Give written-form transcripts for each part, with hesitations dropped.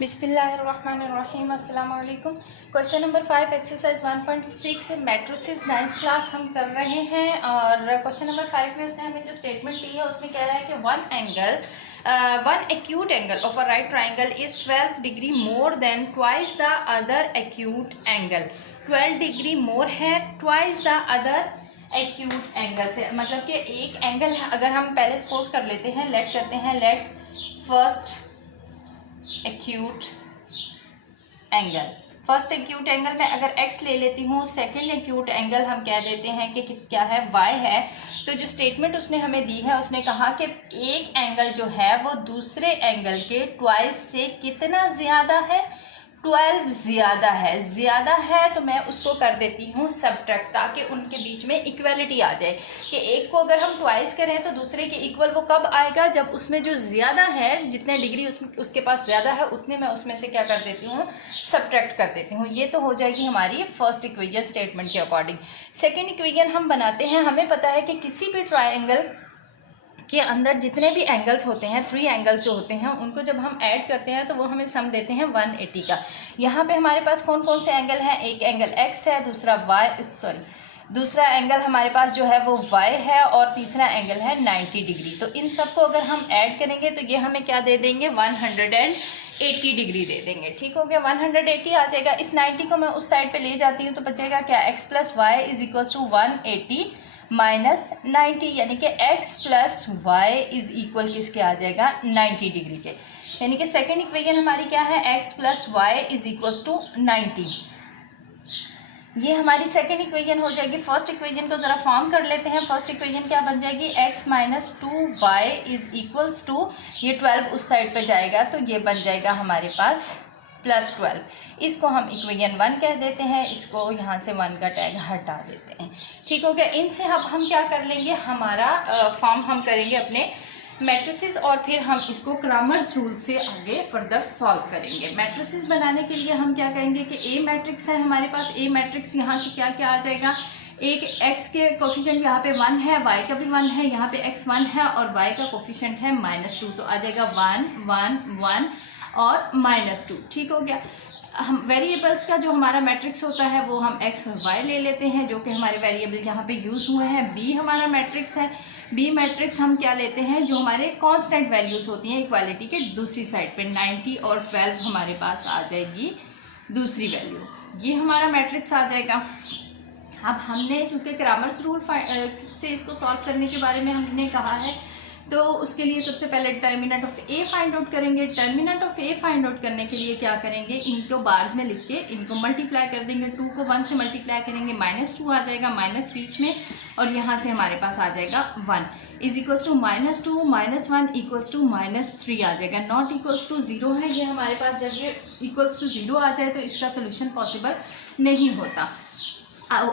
बिस्मिल्लाहिर्रहमानिर्रहीम अस्सलाम वालेकुम। Question number 5 exercise 1.6 matrices 9th class हम कर रहे हैं और क्वेश्चन नंबर 5 में उसने हमें जो स्टेटमेंट दी है उसमें कह रहा है कि one acute angle of a right triangle is 12 degree more than twice the other acute angle. 12 degree more है twice the other acute angle से, मतलब कि एक एंगल अगर हम पहले सपोज कर लेते हैं, लेट फर्स्ट एक्यूट एंगल में अगर x ले लेती हूँ, सेकंड एक्यूट एंगल हम कह देते हैं कि क्या है, y है। तो जो स्टेटमेंट उसने हमें दी है उसने कहा कि एक एंगल जो है वो दूसरे एंगल के ट्वाइस से कितना ज़्यादा है, 12 ज़्यादा है। तो मैं उसको कर देती हूँ सबट्रैक्ट, ताकि उनके बीच में इक्वलिटी आ जाए कि एक को अगर हम ट्वाइस करें तो दूसरे के इक्वल वो कब आएगा, जब उसमें जो ज़्यादा है, जितने डिग्री उसके पास ज़्यादा है उतने मैं उसमें से क्या कर देती हूँ, सबट्रैक्ट कर देती हूँ। ये तो हो जाएगी हमारी फर्स्ट इक्वेशन स्टेटमेंट के अकॉर्डिंग। सेकेंड इक्वेशन हम बनाते हैं, हमें पता है कि किसी भी ट्राइंगल के अंदर जितने भी एंगल्स होते हैं, 3 एंगल्स जो होते हैं, उनको जब हम ऐड करते हैं तो वो हमें सम देते हैं 180 का। यहाँ पे हमारे पास कौन कौन से एंगल हैं, एक एंगल x है, दूसरा एंगल हमारे पास जो है वो y है और तीसरा एंगल है 90 डिग्री। तो इन सब को अगर हम ऐड करेंगे तो ये हमें क्या दे देंगे, 180 डिग्री दे देंगे। ठीक हो गया, 180 आ जाएगा। इस 90 को मैं उस साइड पे ले जाती हूँ तो बचेगा क्या, x plus y is equals to 180 minus 90, यानी कि x plus y is equal किसके आ जाएगा, 90 डिग्री के। यानी कि सेकेंड इक्वेशन हमारी क्या है, x plus y is equals to 90। ये हमारी सेकेंड इक्वेशन हो जाएगी। फर्स्ट इक्वेशन को ज़रा फॉर्म कर लेते हैं। फर्स्ट इक्वेशन क्या बन जाएगी, x minus 2y is equals to, ये 12 उस साइड पे जाएगा तो ये बन जाएगा हमारे पास प्लस 12। इसको हम इक्वेशन 1 कह देते हैं, इसको यहाँ से 1 का टैग हटा देते हैं। ठीक हो गया। इनसे हम क्या कर लेंगे, हमारा फॉर्म हम करेंगे अपने मैट्रिसेस और फिर हम इसको क्रैमर्स रूल से आगे फर्दर सॉल्व करेंगे। मैट्रिसेस बनाने के लिए हम क्या करेंगे कि ए मैट्रिक्स है हमारे पास, ए मैट्रिक्स यहाँ से क्या क्या आ जाएगा, एक x के कोफिशिएंट यहाँ पे 1 है, y का भी 1 है, यहाँ पे x 1 है और y का कोफिशिएंट है -2, तो आ जाएगा 1 1 1 और -2। ठीक हो गया। हम वेरिएबल्स का जो हमारा मैट्रिक्स होता है वो हम x और y ले लेते हैं, जो कि हमारे वेरिएबल यहाँ पे यूज़ हुए हैं। b हमारा मैट्रिक्स है, b मैट्रिक्स हम क्या लेते हैं, जो हमारे कांस्टेंट वैल्यूज़ होती हैं इक्वालिटी के दूसरी साइड पे, 90 और 12 हमारे पास आ जाएगी दूसरी वैल्यू। ये हमारा मैट्रिक्स आ जाएगा। अब हमने चूँकि क्रैमर्स रूल से इसको सॉल्व करने के बारे में हमने कहा है, तो उसके लिए सबसे पहले determinant of A find out करेंगे। Determinant of A find out करने के लिए क्या करेंगे, इनको बार्स में लिख के इनको मल्टीप्लाई कर देंगे। 2 को 1 से मल्टीप्लाई करेंगे, -2 आ जाएगा, माइनस बीच में, और यहाँ से हमारे पास आ जाएगा 1 is equals to -2 -1 equals to -3 आ जाएगा। नॉट इक्वल्स टू 0 है ये हमारे पास, जब ये इक्वल्स टू 0 आ जाए तो इसका सोल्यूशन पॉसिबल नहीं होता।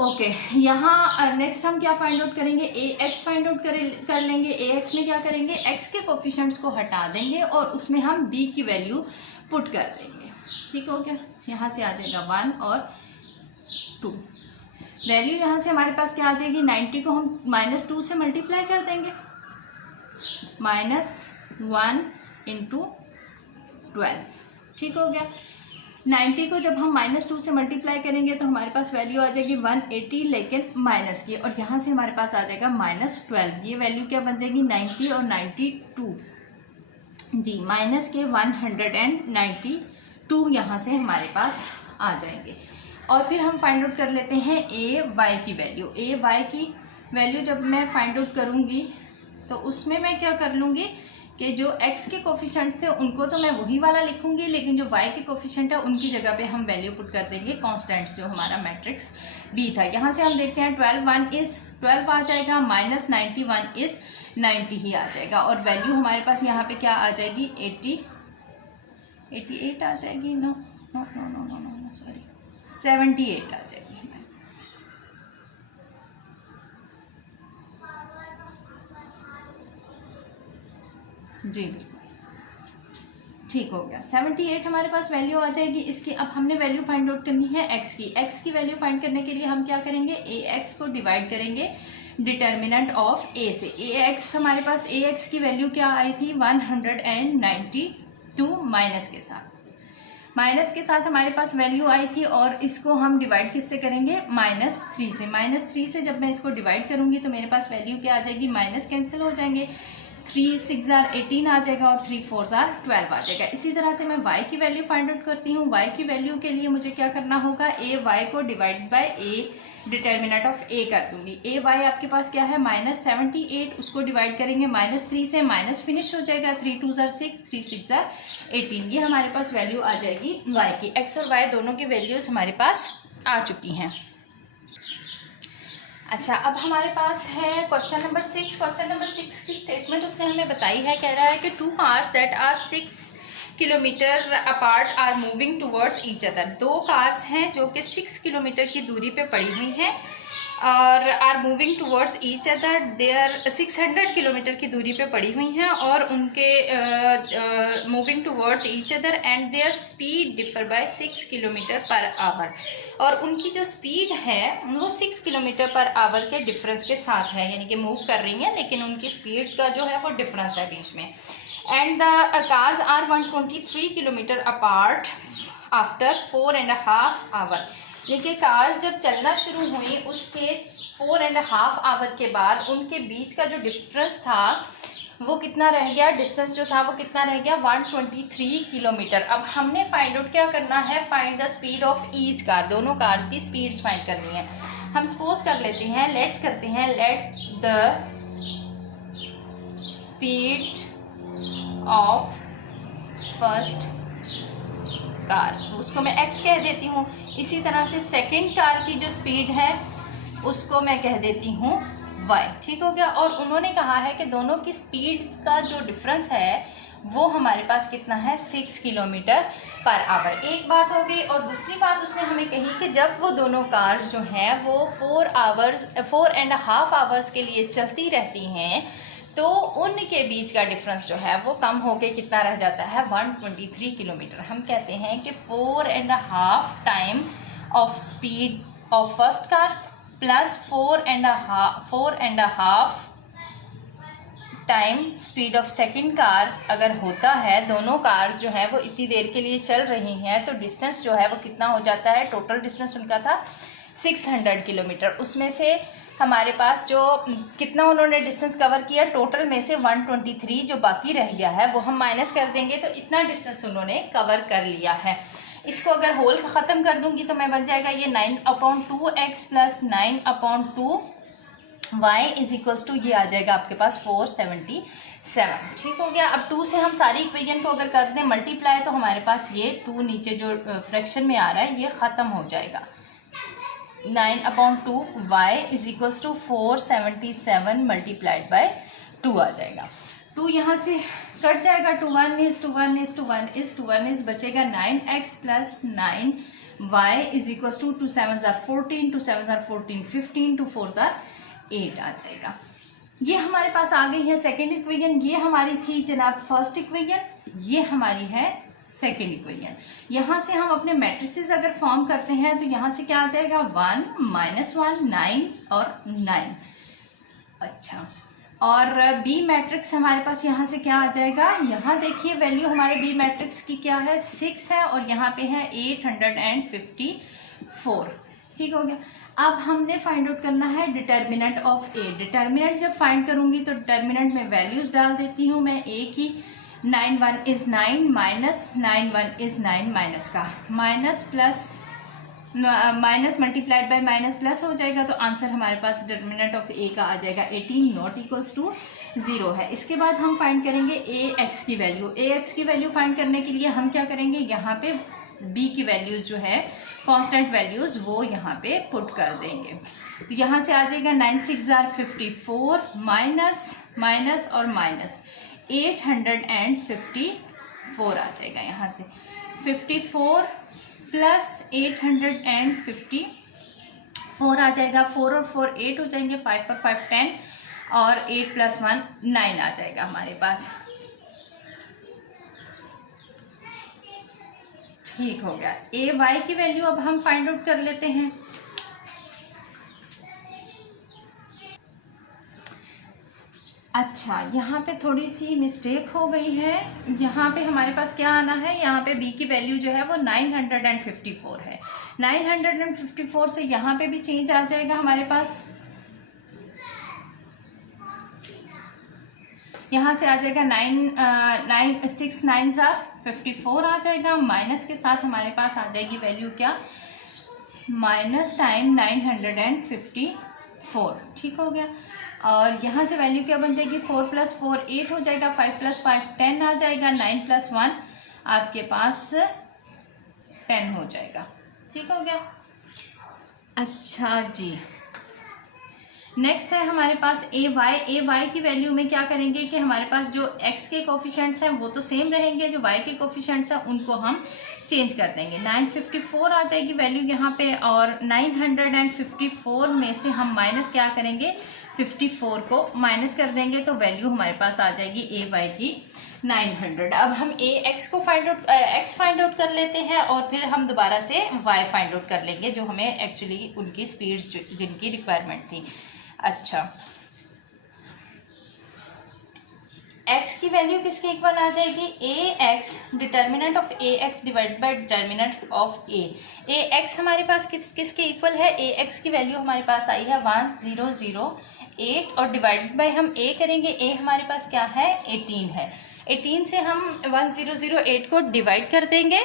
ओके, यहाँ नेक्स्ट हम क्या फाइंड आउट करेंगे, ए एक्स फाइंड आउट कर लेंगे। ए एक्स में क्या करेंगे, एक्स के कोफिशिएंट्स को हटा देंगे और उसमें हम बी की वैल्यू पुट कर देंगे। ठीक हो गया, यहाँ से आ जाएगा 1 और 2। वैल्यू यहाँ से हमारे पास क्या आ जाएगी, 90 को हम -2 से मल्टीप्लाई कर देंगे, -1 इंटू 12। ठीक हो गया। 90 को जब हम -2 से मल्टीप्लाई करेंगे तो हमारे पास वैल्यू आ जाएगी 180, लेकिन माइनस की, और यहाँ से हमारे पास आ जाएगा -12। ये वैल्यू क्या बन जाएगी, 90 और 92 जी, माइनस के 192 यहाँ से हमारे पास आ जाएंगे। और फिर हम फाइंड आउट कर लेते हैं ए वाई की वैल्यू। ए वाई की वैल्यू जब मैं फाइंड आउट करूँगी तो उसमें मैं क्या कर लूँगी कि जो x के कोफिशिएंट थे उनको तो मैं वही वाला लिखूंगी, लेकिन जो y के कोफिशिएंट है उनकी जगह पे हम वैल्यू पुट कर देंगे कांस्टेंट्स, जो हमारा मैट्रिक्स b था। यहाँ से हम देखते हैं 12 इज 12 आ जाएगा, -91 इज 90 ही आ जाएगा, और वैल्यू हमारे पास यहाँ पे क्या आ जाएगी, 88 आ जाएगी, नो सॉरी 78 आ जाएगी जी, बिल्कुल ठीक हो गया। 78 हमारे पास वैल्यू आ जाएगी इसकी। अब हमने वैल्यू फाइंड आउट करनी है x की। x की वैल्यू फाइंड करने के लिए हम क्या करेंगे, ax को डिवाइड करेंगे डिटर्मिनेंट ऑफ a से। ax हमारे पास ax की वैल्यू क्या आई थी, 192 माइनस के साथ। माइनस के साथ हमारे पास वैल्यू आई थी और इसको हम डिवाइड किससे करेंगे, -3 से। -3 से जब मैं इसको डिवाइड करूंगी तो मेरे पास वैल्यू क्या आ जाएगी, माइनस कैंसिल हो जाएंगे, 3 6 18 आ जाएगा और 3 4 12 आ जाएगा। इसी तरह से मैं y की वैल्यू फाइंड आउट करती हूँ। y की वैल्यू के लिए मुझे क्या करना होगा, ay को divide by a determinant of a कर दूंगी। ay आपके पास क्या है, -78, उसको डिवाइड करेंगे -3 से, माइनस फिनिश हो जाएगा, 3 2 6 3 6 18। ये हमारे पास वैल्यू आ जाएगी y की। x और y दोनों की वैल्यूज हमारे पास आ चुकी हैं। अच्छा, अब हमारे पास है क्वेश्चन नंबर 6। क्वेश्चन नंबर 6 की स्टेटमेंट उसने हमें बताई है, कह रहा है कि 2 cars that are 6 kilometre apart are moving towards each other. 2 cars हैं जो कि 6 किलोमीटर की दूरी पे पड़ी हुई हैं और are moving towards each other, there 600 kilometre की दूरी पे पड़ी हुई हैं और उनके moving towards each other and their speed differ by 6 kilometre per hour. और उनकी जो स्पीड है वो 6 किलोमीटर पर आवर के डिफरेंस के साथ है, यानी कि मूव कर रही हैं लेकिन उनकी स्पीड का जो है वो डिफरेंस है बीच में। And the cars are 123 kilometre apart after 4.5 hour. देखिए, कार्स जब चलना शुरू हुई उसके 4.5 आवर के बाद उनके बीच का जो डिफरेंस था वो कितना रह गया, डिस्टेंस जो था वो कितना रह गया, 123 किलोमीटर। अब हमने फाइंड आउट क्या करना है, find the speed of each car. दोनों कार्स की स्पीड्स फाइंड करनी है। हम सपोज कर लेते हैं, लेट करते हैं, let the speed of first car, उसको मैं x कह देती हूँ। इसी तरह से सेकंड कार की जो स्पीड है उसको मैं कह देती हूँ y। ठीक हो गया। और उन्होंने कहा है कि दोनों की स्पीड्स का जो डिफरेंस है वो हमारे पास कितना है, 6 किलोमीटर पर आवर। एक बात हो गई। और दूसरी बात उसने हमें कही कि जब वो दोनों कार्स जो हैं वो 4.5 आवर्स के लिए चलती रहती हैं तो उनके बीच का डिफरेंस जो है वो कम होके कितना रह जाता है, 123 किलोमीटर। हम कहते हैं कि 4.5 time of speed of first car plus 4.5 time speed of second car अगर होता है, दोनों कार्स जो है वो इतनी देर के लिए चल रही हैं तो डिस्टेंस जो है वो कितना हो जाता है, टोटल डिस्टेंस उनका था 600 किलोमीटर। उसमें से हमारे पास जो कितना उन्होंने डिस्टेंस कवर किया, टोटल में से 123 जो बाकी रह गया है वो हम माइनस कर देंगे तो इतना डिस्टेंस उन्होंने कवर कर लिया है। इसको अगर होल ख़त्म कर दूंगी तो मैं बन जाएगा ये 9/2x plus 9/2 y is equals to, ये आ जाएगा आपके पास 477। ठीक हो गया। अब 2 से हम सारी इक्वेशन को अगर कर दें मल्टीप्लाई तो हमारे पास ये 2 नीचे जो फ्रैक्शन में आ रहा है ये ख़त्म हो जाएगा। 9/2 y is equals to 477 multiplied by 2 आ जाएगा। 2 यहाँ से कट जाएगा, 2 1 इज 2 1 इज 2 1 इज 2 1 इज बचेगा 9x plus 9y is equals to 2 7 14 2 7 14 15 2 4 8 आ जाएगा। ये हमारे पास आ गई है सेकेंड इक्वेशन। ये हमारी थी जनाब फर्स्ट इक्वेशन, ये हमारी है सेकेंड इक्वेशन। यहाँ से हम अपने मैट्रिसेस अगर फॉर्म करते हैं तो यहाँ से क्या आ जाएगा, 1 -1 9 और 9। अच्छा, और बी मैट्रिक्स हमारे पास यहाँ से क्या आ जाएगा, यहाँ देखिए वैल्यू हमारे बी मैट्रिक्स की क्या है, 6 है और यहाँ पे है 854। ठीक हो गया। अब हमने फाइंड आउट करना है डिटर्मिनेंट ऑफ ए। डिटर्मिनेंट जब फाइंड करूंगी तो डिटर्मिनेंट में वैल्यूज डाल देती हूँ मैं ए की। 9 1 इज 9 माइनस 9 1 इज 9 माइनस का minus plus minus multiplied by minus plus हो जाएगा तो आंसर हमारे पास डिटर्मिनेंट ऑफ ए का आ जाएगा 18 नॉट इक्वल्स टू 0 है। इसके बाद हम फाइंड करेंगे ए एक्स की वैल्यू। ए एक्स की वैल्यू फाइंड करने के लिए हम क्या करेंगे, यहाँ पे बी की वैल्यूज जो है कांस्टेंट वैल्यूज वो यहाँ पे पुट कर देंगे। तो यहाँ से आ जाएगा 9 6 54 माइनस माइनस और माइनस 854 आ जाएगा। यहाँ से 54 प्लस 854 आ जाएगा। 4 और 4 8 हो जाएंगे, 5 और 5 10 और 8 + 1 9 आ जाएगा हमारे पास। ठीक हो गया। ए वाई की वैल्यू अब हम फाइंड आउट कर लेते हैं। अच्छा, यहाँ पे थोड़ी सी मिस्टेक हो गई है। यहाँ पे हमारे पास क्या आना है, यहाँ पे b की वैल्यू जो है वो 954 है। 954 से यहाँ पे भी चेंज आ जाएगा हमारे पास, यहाँ से आ जाएगा 6 9 54 आ जाएगा, माइनस के साथ हमारे पास आ जाएगी वैल्यू क्या, माइनस टाइम 954। ठीक हो गया। और यहाँ से वैल्यू क्या बन जाएगी, 4 + 4 8 हो जाएगा, 5 + 5 10 आ जाएगा, 9 + 1 आपके पास 10 हो जाएगा। ठीक हो गया। अच्छा जी, नेक्स्ट है हमारे पास ए वाई की वैल्यू में क्या करेंगे कि हमारे पास जो एक्स के कोफिशेंट्स हैं वो तो सेम रहेंगे, जो वाई के कोफिशेंट्स हैं उनको हम चेंज कर देंगे। 954 आ जाएगी वैल्यू यहाँ पे, और 954 में से हम माइनस क्या करेंगे, 54 को माइनस कर देंगे, तो वैल्यू हमारे पास आ जाएगी ए वाई की 900। अब हम एक्स फाइंड आउट कर लेते हैं और फिर हम दोबारा से वाई फाइंड आउट कर लेंगे, जो हमें एक्चुअली उनकी स्पीड्स जिनकी रिक्वायरमेंट थी। अच्छा, x की वैल्यू किसके इक्वल आ जाएगी, A x determinant of A x divide by determinant of A एक्स हमारे पास किसके इक्वल है, ए एक्स की वैल्यू हमारे पास आई है 1008 और डिवाइड बाई हम ए करेंगे, ए हमारे पास क्या है 18 है। 18 से हम 1008 को डिवाइड कर देंगे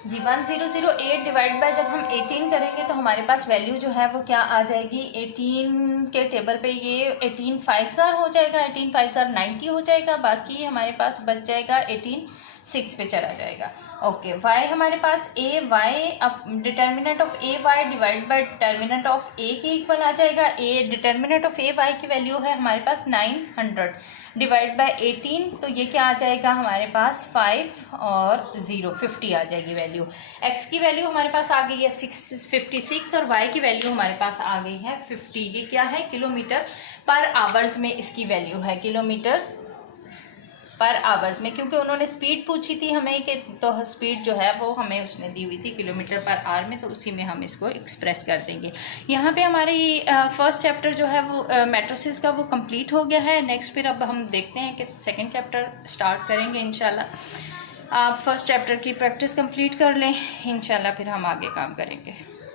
जी। 1008 डिवाइड बाय जब हम 18 करेंगे तो हमारे पास वैल्यू जो है वो क्या आ जाएगी, 18 के टेबल पे ये 18 5 हो जाएगा, 18 5 90 हो जाएगा, बाकी हमारे पास बच जाएगा 18 6 पे चला जाएगा। ओके, वाई हमारे पास ए वाई अब determinant of A y divide by determinant of A के इक्वल आ जाएगा। A determinant of A y की वैल्यू है हमारे पास 900 डिवाइड बाय 18, तो ये क्या आ जाएगा हमारे पास 5 और 0 50 आ जाएगी वैल्यू। एक्स की वैल्यू हमारे पास आ गई है 56 और वाई की वैल्यू हमारे पास आ गई है 50। ये क्या है, किलोमीटर पर आवर्स में इसकी वैल्यू है, किलोमीटर पर आवर्स में, क्योंकि उन्होंने स्पीड पूछी थी हमें कि तो स्पीड जो है वो हमें उसने दी हुई थी किलोमीटर पर आवर में, तो उसी में हम इसको एक्सप्रेस कर देंगे। यहाँ पे हमारे फर्स्ट चैप्टर जो है वो मैट्रिसेस का वो कंप्लीट हो गया है। नेक्स्ट फिर अब हम देखते हैं कि सेकंड चैप्टर स्टार्ट करेंगे इंशाल्लाह। आप फर्स्ट चैप्टर की प्रैक्टिस कंप्लीट कर लें, इंशाल्लाह फिर हम आगे काम करेंगे।